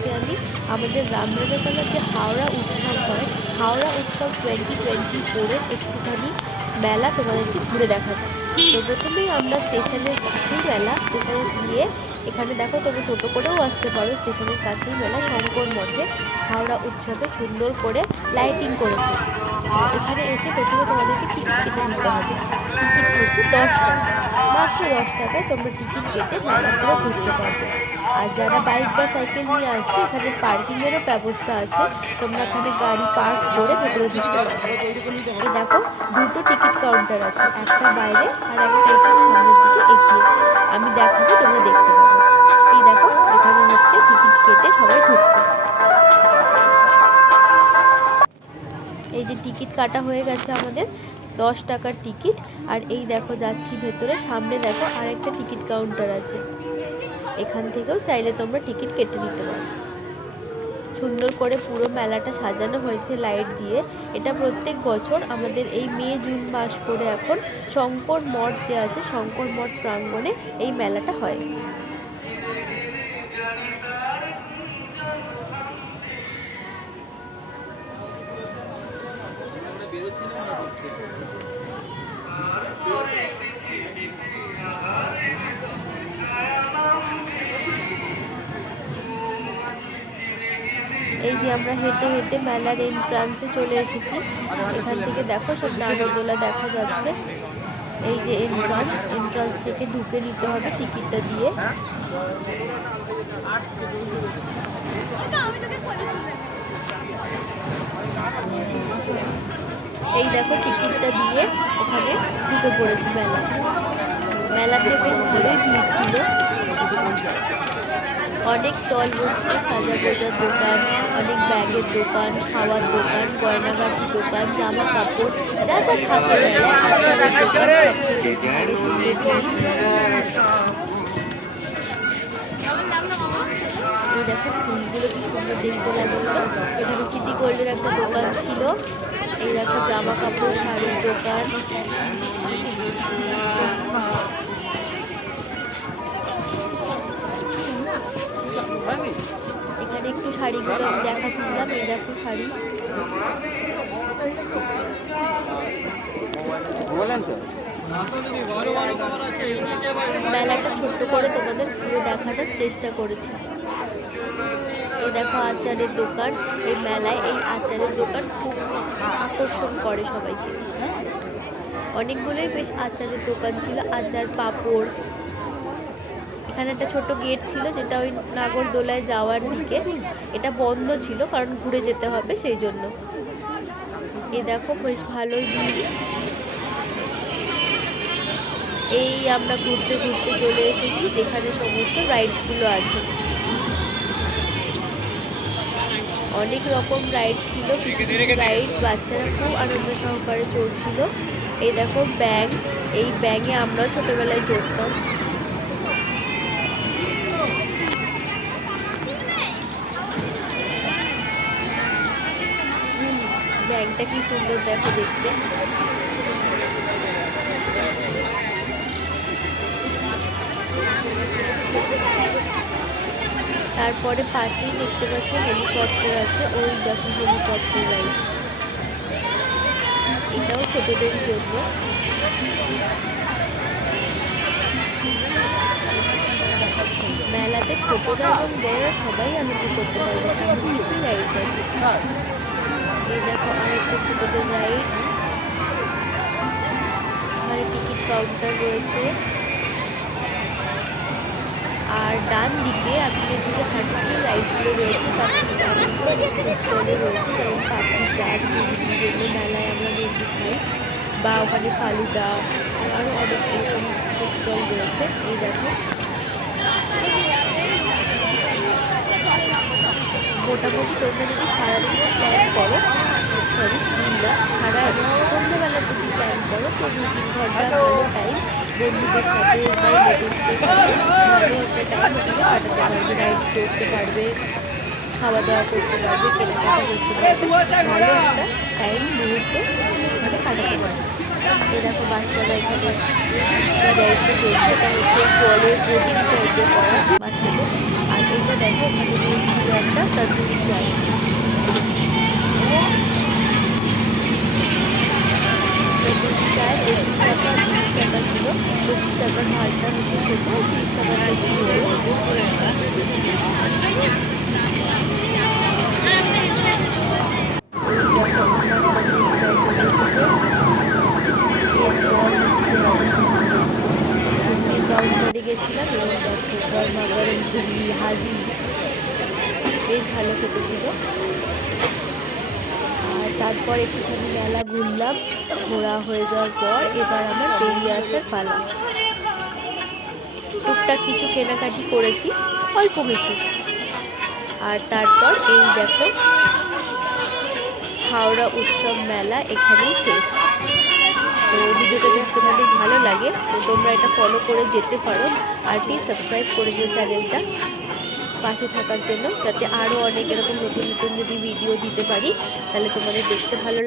আজকে আমি আমাদের রামরাজাতলার যে হাওড়া উৎসব হয়, হাওড়া উৎসব 2024-এর একটুখানি মেলা তোমাদেরকে ঘুরে দেখাচ্ছি। তো প্রথমেই আমরা স্টেশনের কাছেই মেলা, স্টেশনে গিয়ে এখানে দেখো তোমরা টোটো করেও আসতে পারো, স্টেশনের কাছেই মেলা। শঙ্কর মঠে হাওড়া উৎসবে সুন্দর করে লাইটিং করেছে। এখানে এসে প্রথমে তোমাদেরকে টিকিট কেটে নিতে হবে। টিকিট হচ্ছে 10 টাকা, মাত্র 10 টাকায় তোমরা টিকিট কেটে মেলা পুরো ঘুরতে পারবে। আর যারা বাইক বা সাইকেল নিয়ে আসছে, এখানে পার্কিংয়েরও ব্যবস্থা আছে, তোমরা এখানে গাড়ি পার্ক করে ভেতরে ঢুকতে পারবে। এই দেখো দুটো টিকিট কাউন্টার আছে, একটা বাইরে আর একটা একটু সামনের দিকে এগিয়ে। আমি দেখাবো, তোমরা দেখতে পাবে। এই দেখো এখানে হচ্ছে টিকিট কেটে সবাই ঢুকছে। এই যে টিকিট কাটা হয়ে গেছে আমাদের, 10 টাকার টিকিট। আর এই দেখো যাচ্ছি ভেতরে, সামনে দেখো আরেকটা টিকিট কাউন্টার আছে, এখান থেকেও চাইলে তোমরা টিকিট কেটে নিতে পারো। সুন্দর করে পুরো মেলাটা সাজানো হয়েছে লাইট দিয়ে। এটা প্রত্যেক বছর আমাদের এই মে জুন মাস করে এখন শঙ্কর মঠ যে আছে, শঙ্কর মঠ প্রাঙ্গণে এই মেলাটা হয়। এই যে আমরা হেঁটে হেঁটে মেলার এন্ট্রান্সে চলে এসেছি। এখান থেকে দেখো সব নাগরদোলা দেখা যাচ্ছে। এই যে এন্ট্রান্স থেকে ঢুকে নিতে হবে টিকিটটা দিয়ে। এই দেখো টিকিটটা দিয়ে ওখানে ঢুকে পড়েছি মেলাতে বেশ ভালোই ভিড় ছিল। অনেক স্টল বসছে, সাজা গোজার দোকান, অনেক ব্যাগের দোকান, খাওয়ার দোকান, গয়নাগাটির দোকান, জামা কাপড়, যা যা থাকে মেলায়। এই দেখো ফুলগুলো কি সুন্দর দেখতে লাগলো। এখানে সিটি গোল্ডের একটা দোকান ছিল। এই দেখো জামা কাপড়, শাড়ির দোকান। এখানে একটু শাড়িগুলো আমি দেখাচ্ছিলাম। এই দেখো শাড়ি। মেলাটা ছোট্ট করে তোমাদের পুরো দেখানোর চেষ্টা করেছি। এই দেখো আচারের দোকান। এই মেলায় এই আচারের দোকান খুব আকর্ষণ করে সবাইকে। অনেকগুলোই বেশ আচারের দোকান ছিল, আচার, পাঁপড়। এখানে একটা ছোট গেট ছিল, যেটা ওই নাগরদোলায় যাওয়ার দিকে। এটা বন্ধ ছিল কারণ ঘুরে যেতে হবে সেই জন্য। এই দেখো বেশ ভালোই ভিড়। এই আমরা ঘুরতে ঘুরতে চলে এসেছি যেখানে সমস্ত রাইডসগুলো আছে। অনেক রকম রাইডস ছিল, কিছু রাইডস বাচ্চারা খুব আনন্দ সহকারে চড়ছিল। এই দেখো ব্যাঙ, এই ব্যাঙে আমরাও ছোটবেলায় চড়তাম। ব্যাঙটা কি সুন্দর দেখো দেখতে। তারপরে পাশেই দেখতে পাচ্ছি হেলিকপ্টার আছে, ওই দেখো হেলিকপ্টার রাইড। এটাও ছোটদের জন্য। মেলাতে ছোটরা এবং বড়রা সবাই আনন্দ করতে পারবে, এমন কিছু রাইডস আছে। এই দেখো আরেকটা ছোটদের রাইডস। এখানে টিকিট কাউন্টার রয়েছে। আর ডান দিকে আমি যেদিকে হাঁটছি রাইডসগুলো রয়েছে, তার থেকে স্টলে রয়েছে, যেমন পাপড়ি চাট, মুরগির জন্য মেলায় আমরা মুরগি খাই, বা ওখানে ফালুদা, আরও অনেক এরকম স্টল রয়েছে। এই দেখো মোটামুটি তোমরা যদি সারাদিনে প্ল্যান করো, সরি দিন না, সন্ধ্যেবেলা যদি প্ল্যান করো, তো 2-3 ঘন্টা ভালো টাইম বন্ধুদের সাথে বা রিলেটিভসদের সাথে ভালো একটা টাইম ওখানে কাটাতে পারবে। রাইড চড়তে পারবে, খাওয়া দাওয়া করতে পারবে, কেনাকাটা করতে পারবে, ভালো একটা টাইম মুহূর্ত ওখানে কাটাতে পারবে। এই দেখো বাচ্চারা এখানে রাইডটা চলছে, এটা হচ্ছে জলের বোটিং টাইপের করা বাচ্চাদের। আর এটা দেখো ওখানে ছিল একটা একটা তন্দুরি চাই। তন্দুরি চায় 25 টাকা 30 টাকা ছিল। 25 টাকার ভালটা হচ্ছে ছোটো, 30 টাকাটা একটু বড়ো। এই দেখো আমার তন্দুরি চায় চলে এসেছে। এরপর হচ্ছে ঘুগনির কাউন্টারে গেছিলাম এবং দেখো গরমা গরম ঘুগনি হাজির, বেশ ভালো খেতে ছিল। আর তারপর একটুখানি মেলা ঘুরলাম, ঘোরা হয়ে যাওয়ার পর এবার আমার বেরিয়ে আসার পালা। টুকটাক কিছু কেনাকাটি করেছি, অল্প কিছু। আর তারপর এই দেখো হাওড়া উৎসব মেলা এখানেই শেষ। তো ভিডিওটা যদি তোমাদের ভালো লাগে তো তোমরা এটা ফলো করে যেতে পারো। আর প্লিজ সাবস্ক্রাইব করে দিও চ্যানেলটা পাশে থাকার জন্য, যাতে আরও অনেক এরকম নতুন নতুন যদি ভিডিও দিতে পারি তাহলে তোমাদের দেখতে ভালো